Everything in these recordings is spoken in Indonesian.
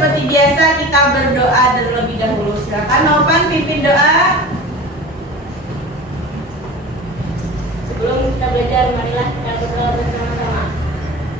seperti biasa kita berdoa terlebih dahulu. Silakan Novan pimpin doa. Sebelum kita belajar, marilah kita berdoa bersama-sama.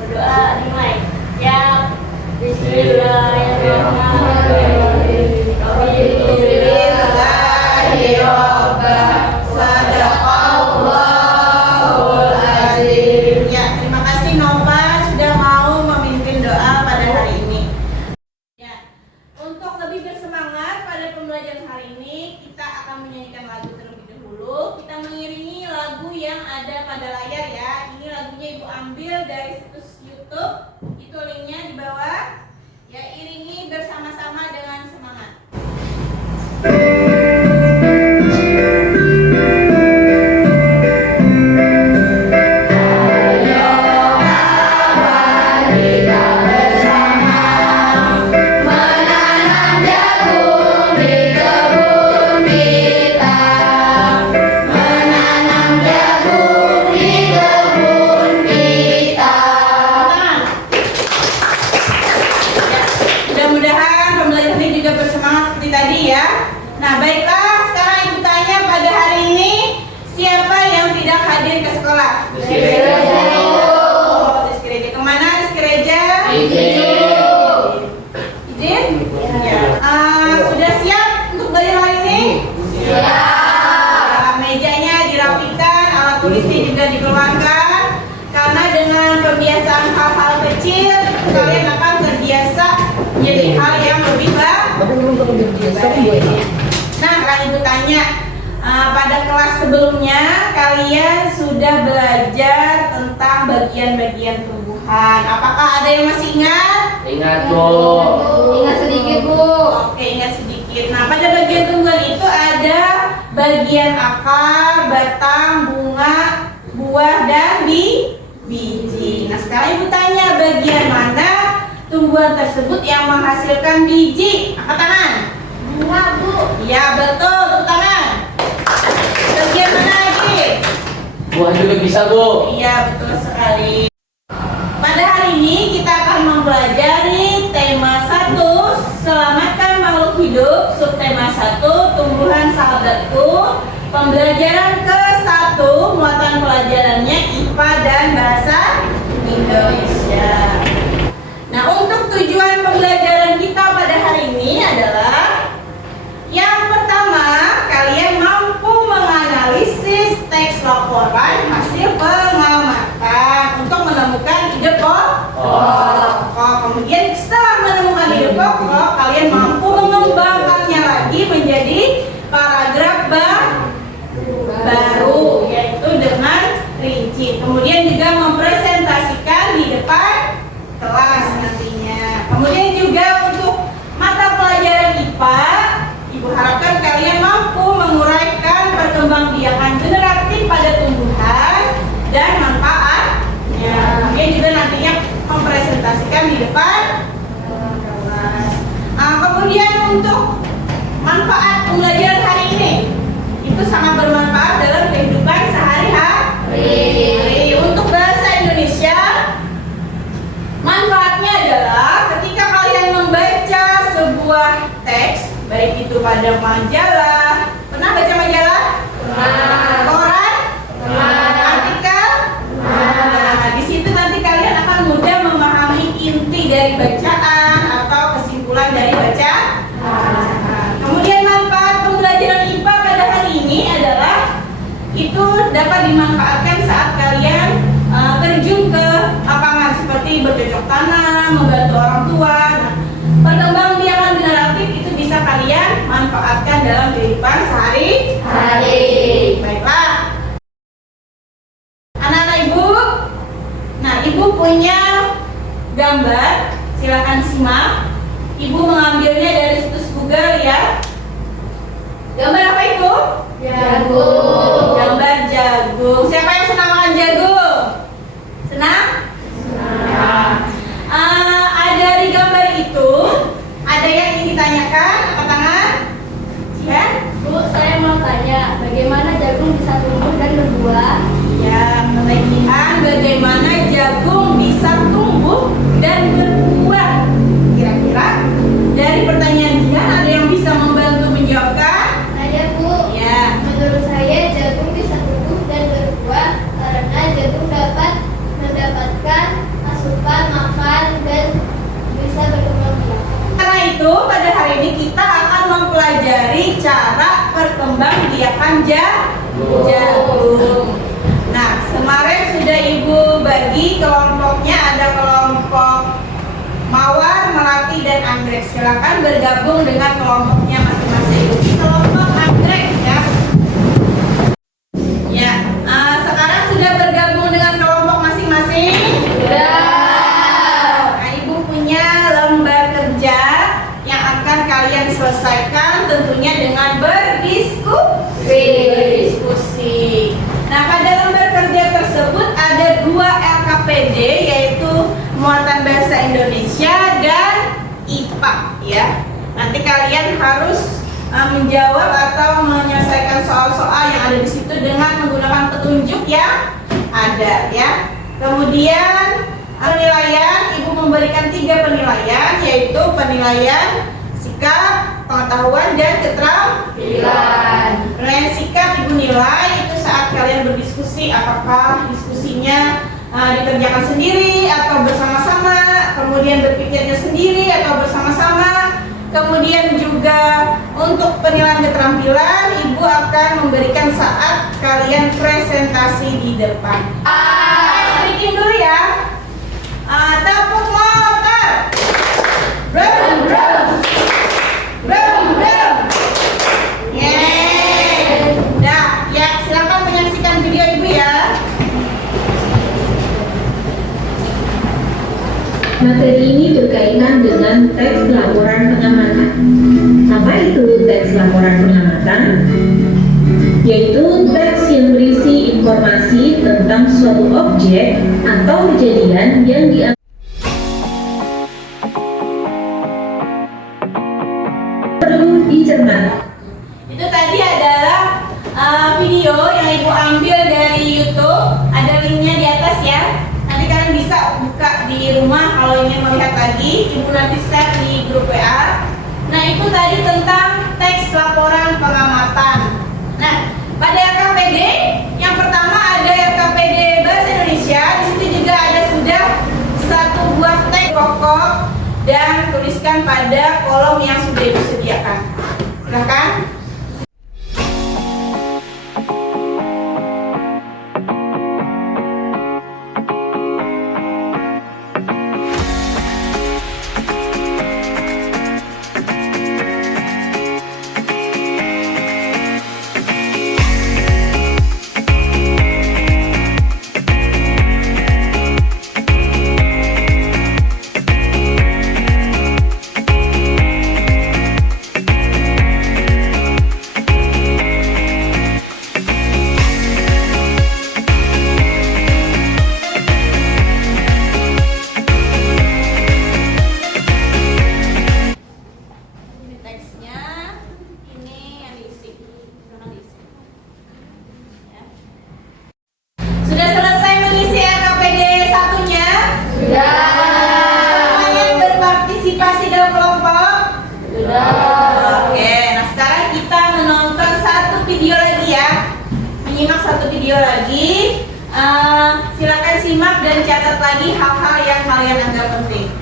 Berdoa dimulai. Siap. Bismillahirrahmanirrahim. Ya, terima kasih Nova sudah mau memimpin doa pada hari ini. Ya, untuk lebih bersemangat pada pembelajaran hari ini, kita akan menyanyikan lagu terlebih dahulu. Kita mengiringi lagu yang ada pada layar ya. Ini lagunya Ibu ambil dari situs YouTube. Itu linknya di bawah. Ya, iringi bersama-sama dengan semangat. Mudah-mudahan pembelajaran ini juga bersemangat seperti tadi ya. Nah baiklah, sekarang Ibu tanya pada hari ini, siapa yang tidak hadir ke sekolah? Rizky Reja. Kemana Rizky Reja? Izin? Ya. Sudah siap untuk belajar hari ini? Siap. Mejanya dirapikan, alat tulisnya juga dikeluarkan. Karena dengan pembiasaan hal-hal kecil, kalian akan terbiasa jadi hal yang lebih baik. Nah, kalau Ibu tanya, pada kelas sebelumnya kalian sudah belajar tentang bagian-bagian tumbuhan. Apakah ada yang masih ingat? Ingat, Bu. Ingat sedikit, Bu. Oke, ingat sedikit. Nah, pada bagian tumbuhan itu ada bagian akar, batang, bunga, buah, dan biji. Nah, sekarang Ibu tanya, bagian mana tumbuhan tersebut yang menghasilkan biji? Angkat tangan. Bunga, Bu. Ya, betul, tepuk tangan. Bagian mana lagi? Buah juga bisa, Bu. Iya, betul sekali. Pada hari ini kita akan mempelajari tema 1, selamatkan makhluk hidup, subtema 1, tumbuhan sahabatku. Pembelajaran ke-1, muatan pelajarannya IPA dan Bahasa Indonesia. Nah, untuk tujuan pembelajaran kita pada hari ini adalah yang pertama, kalian mampu menganalisis teks laporan hasil pengamatan untuk menemukan ide pokok. Kemudian setelah menemukan ide pokok, kalian mampu mengembangkannya lagi menjadi paragraf baru, yaitu dengan rinci. Kemudian juga mempresentasikan di depan kelas nantinya. Kemudian juga untuk mata pelajaran IPA, Ibu harapkan kalian mampu menguraikan perkembangbiakan generatif pada tumbuhan dan manfaatnya. Kemudian juga nantinya mempresentasikan di depan kelas. Kemudian untuk manfaat pembelajaran hari ini, itu sangat bermanfaat dalam kehidupan sehari-hari. Untuk bahasa Indonesia, manfaatnya adalah ketika kalian membaca sebuah teks, baik itu pada majalah, pernah baca majalah? Pernah. Koran? Pernah. Artikel? Pernah. Nah, di situ nanti kalian akan mudah memahami inti dari bacaan atau kesimpulan dari bacaan. Kemudian manfaat pembelajaran IPA pada hari ini adalah itu dapat dimanfaatkan saat kalian terjun ke lapangan seperti bercocok tanam, membantu orang tua. Nah, perkembangbiakan generatif itu bisa kalian manfaatkan dalam kehidupan sehari-hari. Baiklah, anak-anak Ibu. Nah, Ibu punya gambar, silakan simak. Ibu mengambilnya dari situs Google ya. Gambar apa itu? Jagung. Gambar jagung. Siapa yang senang makan jagung? Senang? Senang. Dari gambar itu ada yang ingin ditanyakan? Angkat tangan. Ya. Bu, saya mau tanya, bagaimana jagung bisa tumbuh dan berbuah? Ya, pertanyaan bagaimana jagung bisa tumbuh dan berbuah? Kira-kira itu pada hari ini kita akan mempelajari cara perkembangbiakan jagung. Nah, kemarin sudah Ibu bagi kelompoknya, ada kelompok mawar, melati, dan anggrek. Silakan bergabung dengan kelompoknya masing-masing. Kelompok anggrek ya. Ya, sekarang sudah bergabung dengan kelompok masing-masing. Nah, Ibu punya lembar kerja yang akan kalian selesaikan tentunya dengan berdiskusi. Nah, pada lembar kerja tersebut ada 2 LKPD, yaitu muatan bahasa Indonesia dan IPA ya. Nanti kalian harus menjawab atau menyelesaikan soal-soal yang ada di situ dengan menggunakan petunjuk yang ada ya. Kemudian penilaian, Ibu memberikan 3 penilaian, yaitu penilaian sikap, pengetahuan, dan keterampilan. Penilaian sikap Ibu nilai itu saat kalian berdiskusi, apakah diskusinya dikerjakan sendiri atau bersama-sama, kemudian berpikirnya sendiri atau bersama-sama. Kemudian juga untuk penilaian keterampilan, Ibu akan memberikan saat kalian presentasi di depan. Sedikit dulu ya. Tepuk motor. Brum brum. Brum brum. Yeay. Nah, ya silakan menyaksikan video Ibu ya. Materi ini berkaitan dengan teks laporan pengamatan. Apa itu teks laporan pengamatan? Yaitu teks yang berisi informasi tentang suatu objek atau kejadian yang diambil perlu dicermati. Itu tadi adalah video yang Ibu ambil dari YouTube. Ada linknya di atas ya. Nanti kalian bisa buka di rumah kalau ingin melihat lagi. Ibu nanti share di grup WA. Nah, itu tadi tentang teks laporan pengamatan. Nah, pada LKPD yang pertama ada LKPD Bahasa Indonesia. Di situ juga ada sudah 1 buah teks pokok dan tuliskan pada kolom yang sudah disediakan. Silakan. Sudah selesai mengisi LKPD 1-nya? Sudah. Semuanya berpartisipasi dalam kelompok? Sudah. Oke, nah sekarang kita menonton 1 video lagi ya. Menyimak 1 video lagi. Silakan simak dan catat lagi hal-hal yang kalian anggap penting.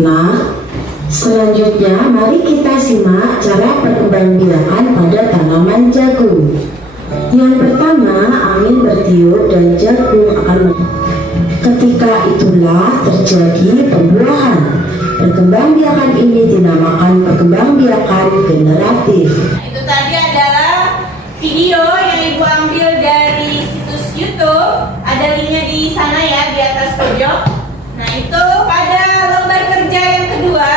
Nah, selanjutnya mari kita simak cara perkembangbiakan pada tanaman jagung. Yang pertama, angin bertiup dan jagung akan ketika itulah terjadi pembuahan. Perkembangbiakan ini dinamakan perkembangbiakan generatif. Nah, itu tadi adalah video yang Ibu ambil dari situs YouTube. Ada linknya di sana ya, di atas pojok. Nah, itu pada lembar kerja yang kedua,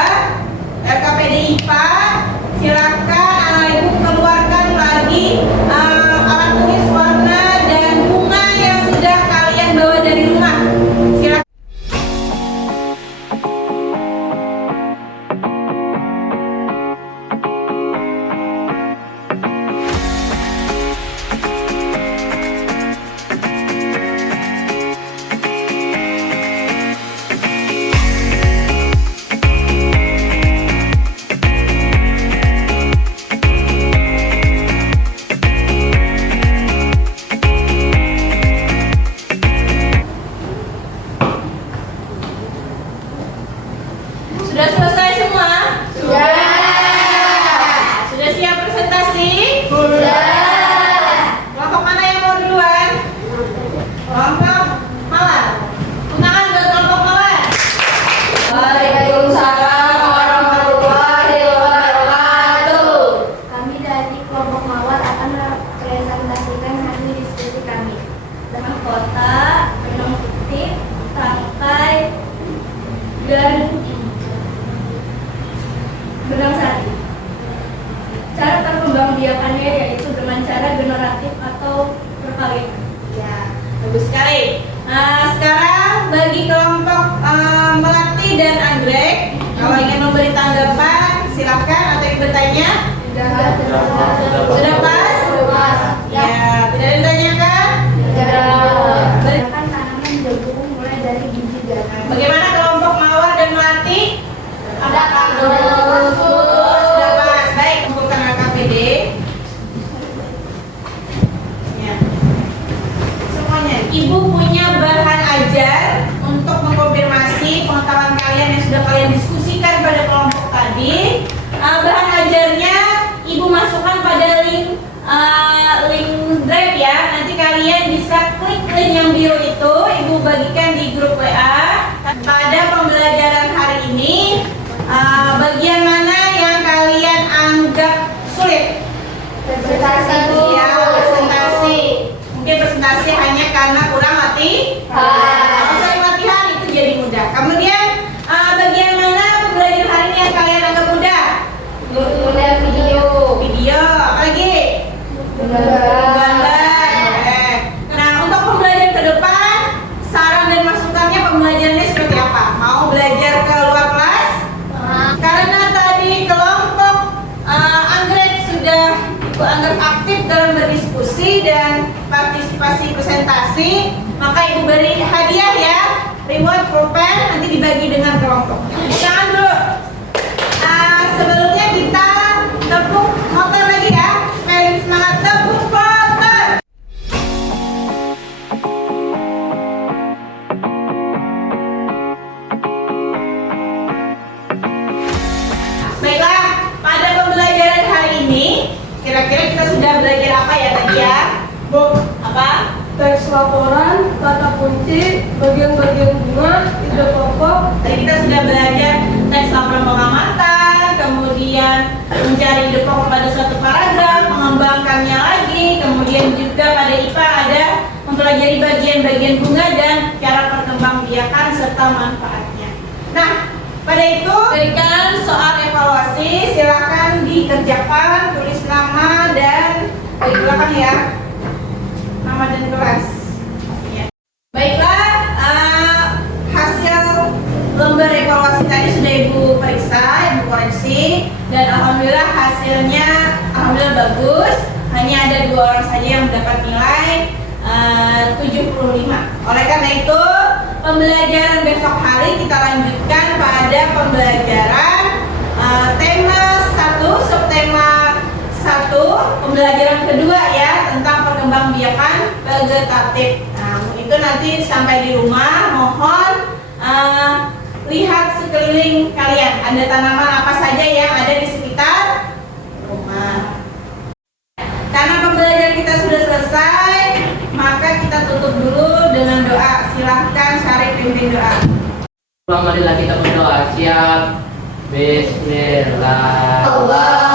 LKPD IPA. Silakan anak Ibu keluarkan lagi alat tulis warna dan bunga yang sudah kalian bawa dari rumah. Silakan. Sudah selesai semua? Sudah. Sudah siap presentasi? Sudah. Kelompok mana yang mau duluan? Kelompok Mawar. Tangan buat kelompok Mawar. Waalaikumsalam warahmatullahi wabarakatuh. Kami dari kelompok Mawar akan mempresentasikan hasil diskusi kami. Benang kotak, benang putih, tangkai, dan benang sari. Cara perkembangbiakannya yaitu dengan cara generatif atau perkawinan. Ya, bagus sekali. Nah, sekarang bagi kelompok Melati dan Anggrek, kalau ingin memberi tanggapan, silakan atau yang bertanya. Sudah pas? Ya, tidak ada yang ditanyakan? Kan tanaman jagung mulai dari biji dan Bagaimana kelompok Mawar dan Melati? Ada Sudah pas. Baik, kumpulkan KPD. Ya. Semuanya. Ibu punya bahan ajar untuk mengkonfirmasi pengetahuan kalian yang sudah kalian diskusikan pada kelompok tadi. Bahan ajarnya ibu masukkan pada link drive ya. Nanti kalian bisa klik link yang biru itu. Ibu bagikan di grup WA. Pada pembelajaran hari ini, bagian mana yang kalian anggap sulit? Ya, presentasi. Mungkin presentasi hanya karena kurang kalau sering latihan itu jadi mudah. Kemudian bagian mana pembelajaran hari ini yang kalian anggap mudah? Video, apalagi? Gambar. Nah, untuk pembelajaran ke depan, saran dan masukannya pembelajarannya seperti apa? Mau belajar ke luar kelas? Karena tadi kelompok Anggrek sudah Ibu anggap aktif dalam berdiskusi dan partisipasi presentasi, maka Ibu beri hadiah ya, reward pulpen, nanti dibagi dengan kelompoknya. Jangan dulu. Sebelumnya kita tepuk motor lagi ya, paling semangat tepuk motor. Baiklah, pada pembelajaran hari ini, kira-kira kita sudah belajar apa ya tadi ya? Bu, apa? Teks laporan, kata kunci, bagian-bagian bunga, ide pokok. Tadi kita sudah belajar teks laporan pengamatan, kemudian mencari ide pokok pada suatu paragraf, mengembangkannya lagi, kemudian juga pada IPA ada mempelajari bagian-bagian bunga dan cara perkembangbiakan serta manfaatnya. Nah, pada itu berikan soal evaluasi, silakan dikerjakan, tulis nama dan di belakang ya, nama dan kelas. Ya. Baiklah, hasil lembar evaluasi tadi sudah Ibu periksa, Ibu koreksi, dan alhamdulillah hasilnya alhamdulillah bagus. Hanya ada 2 orang saja yang mendapat nilai 75. Oleh karena itu, pembelajaran besok hari kita lanjutkan pada pembelajaran tema 1, subtema 1, pembelajaran kedua ya, tentang perkembangbiakan vegetatif. Nah, itu nanti sampai di rumah, mohon lihat sekeliling kalian, ada tanaman apa saja yang ada di sekitar rumah. Karena pembelajaran kita sudah selesai, maka kita tutup dulu dengan doa. Silahkan Syarif pimpin doa. Marilah kita berdoa. Siap. Bismillah. Allah